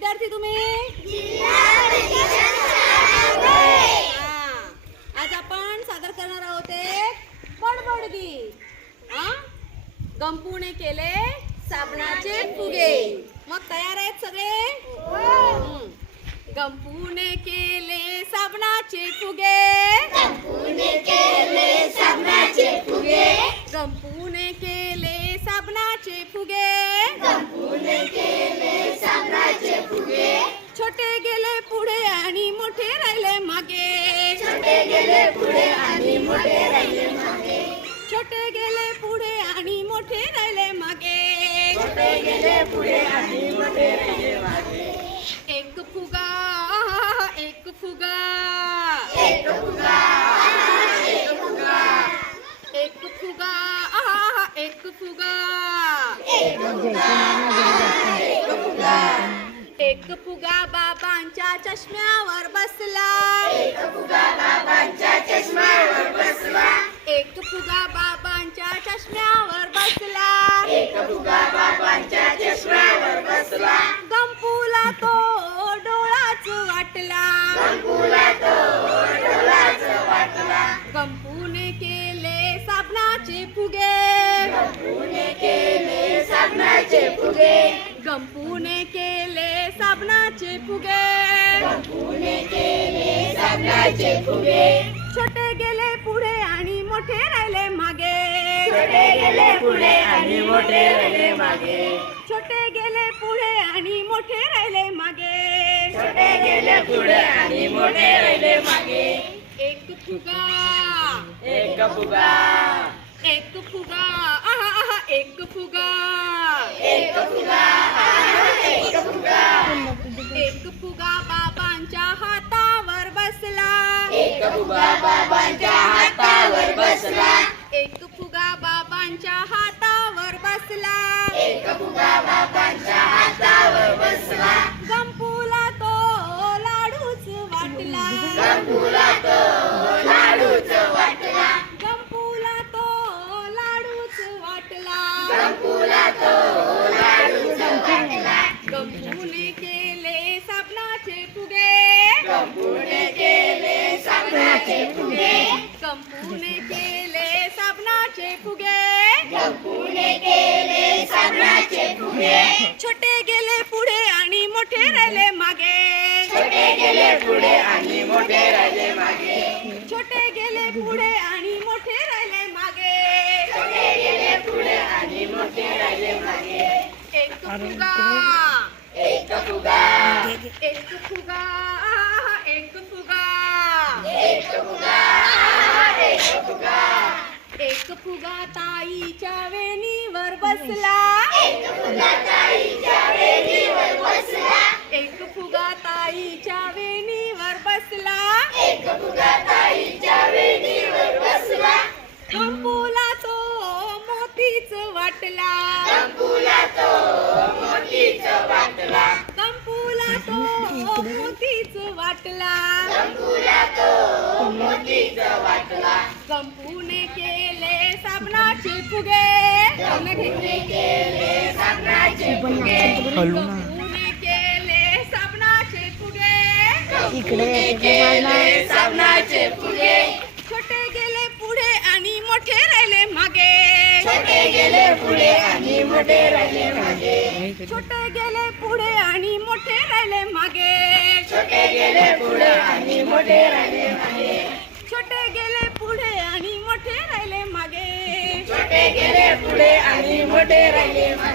विद्यार्थी तुम्ही. आज आपण सादर करणार आहोत एक बडबड गीत. हा? गंपूने केले साबणाचे फुगे. मग तयार आहेत सगळे. गंपूने केले साबणाचे फुगे. गंपूने केले साबणाचे फुगे. छोटे गेले पुढे आणि मोठे राहिले मागे. छोटे गेले पुढे आणि मोठे राहिले मागे. छोटे गेले पुढे आणि मोठे राहिले मागे. छोटे गेले पुढे आणि मोठे राहिले मागे. एक फुगा एक फुगा. एक फुगा एक फुगा. एक फुगा एक फुगा. एक फुगा बाबांच्या चष्म्यावर बसला. एक फुगा बाबांच्या चष्म्यावर बसला. एक फुगा बाबांच्या चष्म्यावर बसला. एक फुगा बाबांच्या गंपूने केले साबणाचे फुगे. गंपूने केले साबणाचे फुगे. गंपूने केले साबणाचे फुगे. गंपूने केले साबणाचे फुगे. छोटे गेले पुढे आणि मोठे राहिले मागे. छोटे गेले पुढे आणि मोठे राहिले मागे. छोटे गेले पुढे आणि मोठे राहिले मागे. छोटे गेले पुढे आणि मोठे राहिले मागे. फुगा एक फुगा एक फुगा आहा आहा एक फुगा एक फुगा एक फुगा एक फुगा बाबांच्या हातावर बसला. एक फुगा बाबांच्या हातावर बसला. एक फुगा बाबांच्या हातावर बसला. एक फुगा बाबांच्या गंपूला तो केले साबणाचे फुगे. गंपूने केले साबणाचे फुगे. केले साबणाचे फुगे. केले साबणाचे फुगे. छोटे गेले पुढे आणि मोठे राहिले मागे. छोटे गेले पुढे आणि मोठे राहिले मागे. छोटे एक फुगा ताईच्या वेणीवर बसला एक फुगा ताईच्या वेणीवर बसला एक फुगा ताईच्या वेणीवर बसला एक फुगा ताईच्या वेणीवर बसला गंपूला गंपूला तो मोतीच वाटला गंपूला तो मोतीच वाटला गंपूला तो मोतीच वाटला केले साबणाचे फुगे. केले साबणाचे फुगे. केले साबणाचे फुगे. गंपूने केले साबणाचे फुगे. छोटे गेले पुढे आणि मोठे राहिले मागे. गेले पुढे आणि मोठे राहिले मागे. छोटे गेले पुढे आणि मोठे राहिले मागे. छोटे गेले पुढे आणि मोठे राहिले मागे. छोटे गेले पुढे आणि मोठे राहिले मागे. छोटे गेले पुढे आणि मोठे राहिले मागे.